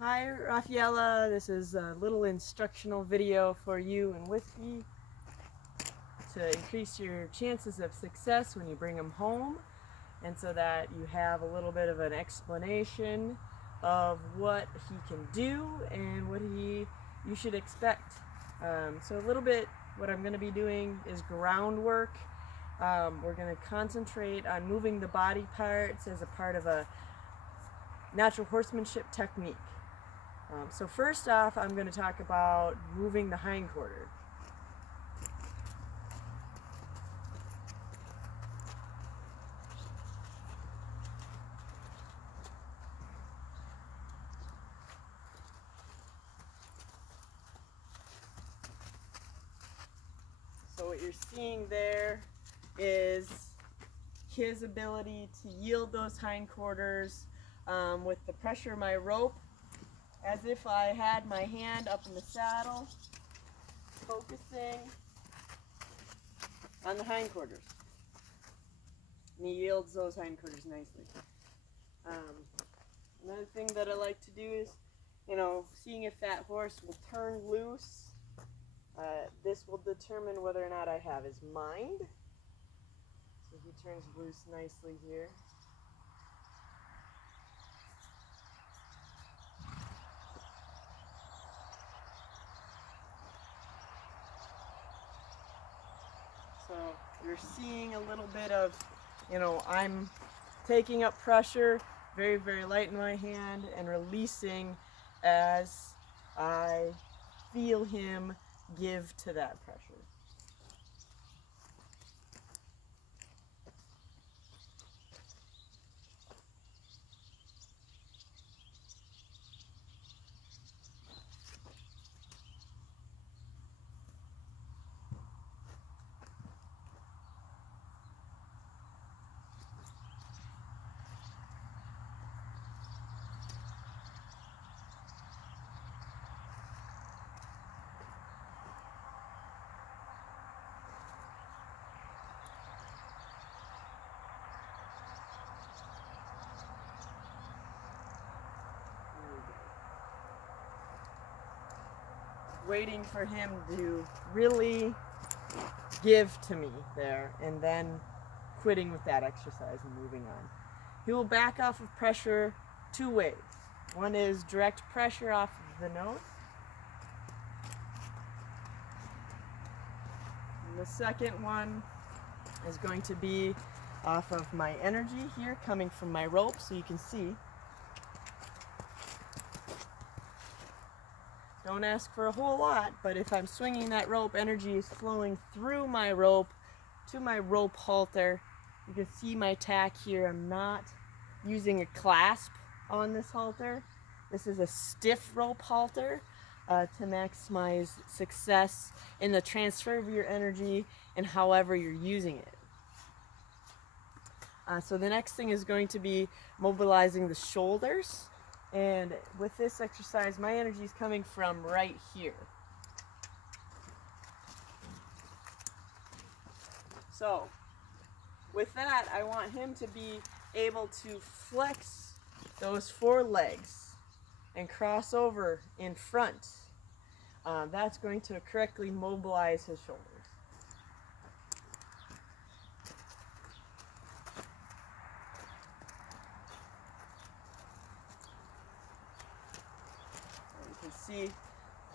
Hi, Rafaela. This is a little instructional video for you and Whiskey to increase your chances of success when you bring him home, and so that you have a little bit of an explanation of what he can do and what you should expect. So a little bit what I'm going to be doing is groundwork. We're going to concentrate on moving the body parts as a part of a natural horsemanship technique. So first off, I'm going to talk about moving the hindquarter. So what you're seeing there is his ability to yield those hindquarters with the pressure of my rope, as if I had my hand up in the saddle, focusing on the hindquarters. And he yields those hindquarters nicely. Another thing that I like to do is, seeing if that horse will turn loose. This will determine whether or not I have his mind. So he turns loose nicely here. So you're seeing a little bit of, I'm taking up pressure, very, very light in my hand, and releasing as I feel him give to that pressure. Waiting for him to really give to me there, and then quitting with that exercise and moving on. He will back off of pressure two ways. One is direct pressure off of the nose. And the second one is going to be off of my energy here coming from my rope, so you can see. Don't ask for a whole lot, but if I'm swinging that rope, energy is flowing through my rope to my rope halter. You can see my tack here. I'm not using a clasp on this halter. This is a stiff rope halter to maximize success in the transfer of your energy and however you're using it. So the next thing is going to be mobilizing the shoulders. And with this exercise, my energy is coming from right here. So with that, I want him to be able to flex those forelegs and cross over in front. That's going to correctly mobilize his shoulders. See,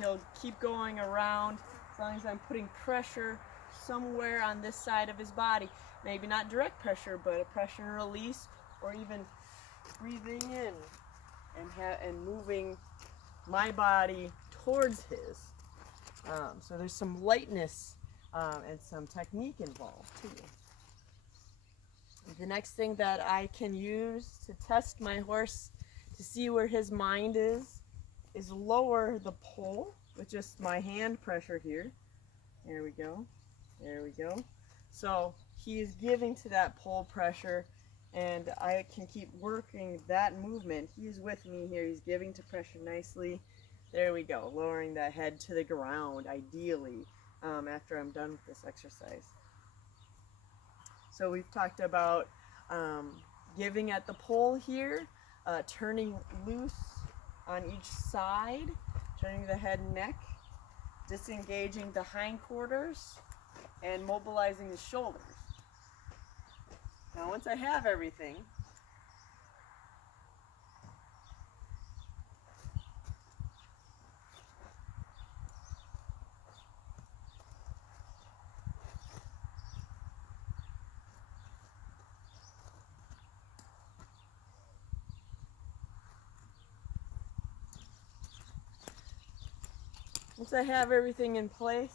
he'll keep going around as long as I'm putting pressure somewhere on this side of his body. Maybe not direct pressure, but a pressure and release, or even breathing in and moving my body towards his. So there's some lightness and some technique involved too. The next thing that I can use to test my horse to see where his mind is lower the pole with just my hand pressure here. There we go. There we go. So he's giving to that pole pressure, and I can keep working that movement. He's with me here. He's giving to pressure nicely. There we go. Lowering that head to the ground, ideally, after I'm done with this exercise. So we've talked about giving at the pole here, turning loose on each side, turning the head and neck, disengaging the hindquarters, and mobilizing the shoulders. Now once I have everything, in place,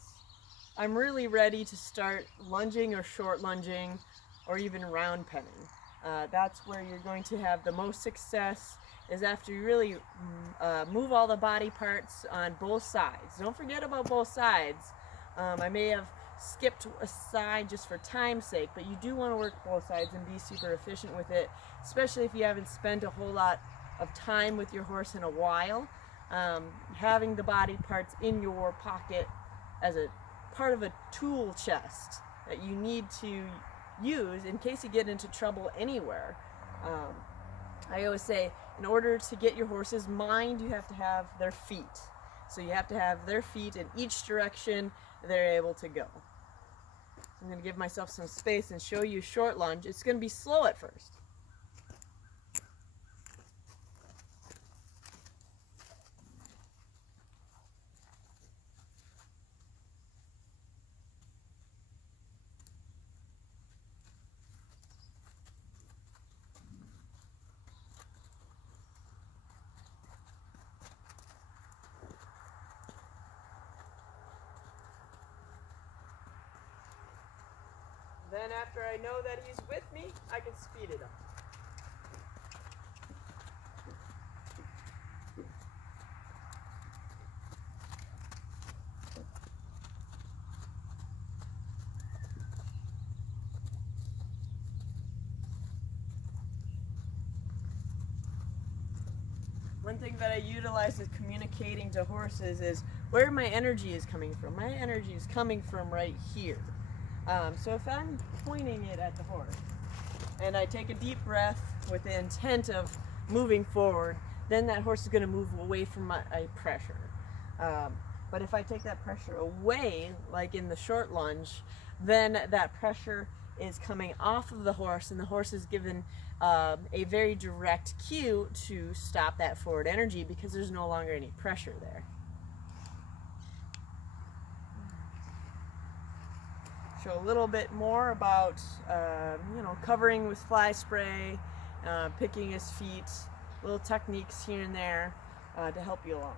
I'm really ready to start lunging or short lunging or even round penning. That's where you're going to have the most success, is after you really move all the body parts on both sides. Don't forget about both sides. I may have skipped a side just for time's sake, but you do want to work both sides and be super efficient with it, especially if you haven't spent a whole lot of time with your horse in a while. Having the body parts in your pocket as a part of a tool chest that you need to use in case you get into trouble anywhere. I always say, in order to get your horse's mind, you have to have their feet. So you have to have their feet in each direction they're able to go. I'm going to give myself some space and show you short lunge. It's going to be slow at first. Then after I know that he's with me, I can speed it up. One thing that I utilize with communicating to horses is where my energy is coming from. My energy is coming from right here. So if I'm pointing it at the horse and I take a deep breath with the intent of moving forward, then that horse is going to move away from my pressure. But if I take that pressure away, like in the short lunge, then that pressure is coming off of the horse, and the horse is given a very direct cue to stop that forward energy because there's no longer any pressure there. Show a little bit more about covering with fly spray, picking his feet, little techniques here and there to help you along.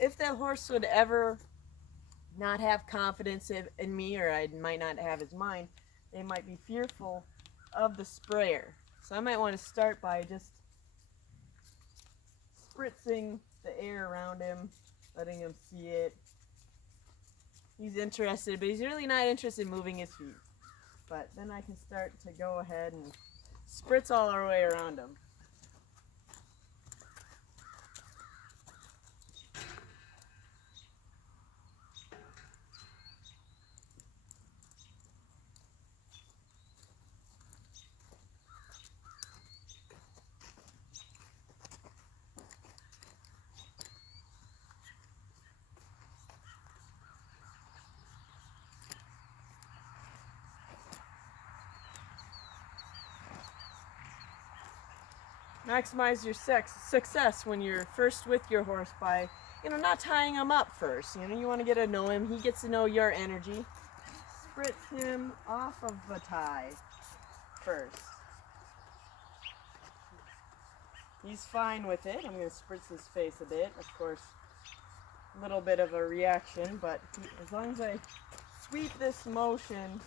If that horse would ever not have confidence in me, or I might not have his mind, they might be fearful of the sprayer. So I might want to start by just spritzing the air around him, letting him see it. He's interested, but he's really not interested in moving his feet. But then I can start to go ahead and spritz all our way around him. Maximize your success when you're first with your horse by, not tying him up first. You want to get to know him. He gets to know your energy. Spritz him off of the tie first. He's fine with it. I'm going to spritz his face a bit. Of course, a little bit of a reaction, but as long as I sweep this motion,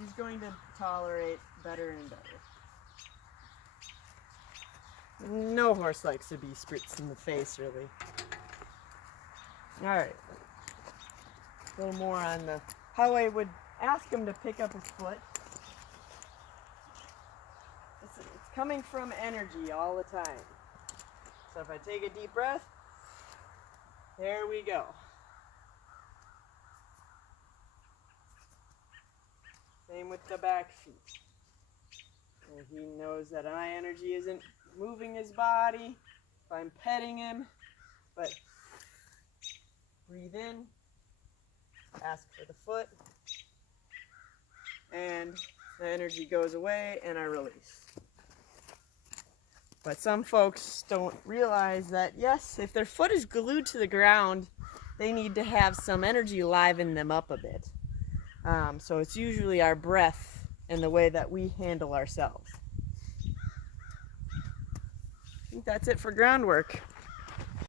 he's going to tolerate better and better. No horse likes to be spritzed in the face, really. Alright. A little more on how I would ask him to pick up his foot. It's coming from energy all the time. So if I take a deep breath, there we go. Same with the back feet. And he knows that my energy isn't moving his body if I'm petting him, but breathe in, ask for the foot, and the energy goes away and I release. But some folks don't realize that, yes, if their foot is glued to the ground, they need to have some energy liven them up a bit. So it's usually our breath and the way that we handle ourselves. I think that's it for groundwork.